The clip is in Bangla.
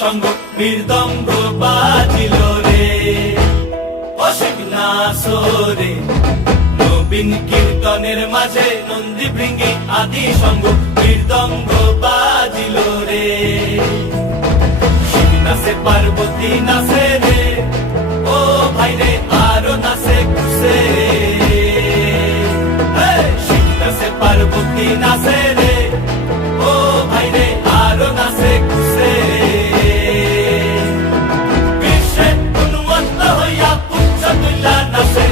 সঙ্গ মৃদঙ্গ বাজিল রে। অসীম নাসরে নবীন কীর্তনের মাঝে নন্দী ভৃঙ্গি আদি সঙ্গ মৃদঙ্গ বাজিল রে। শিব নাচে পার্বতী নাচে রে, ও ভাই রে আরো নাচে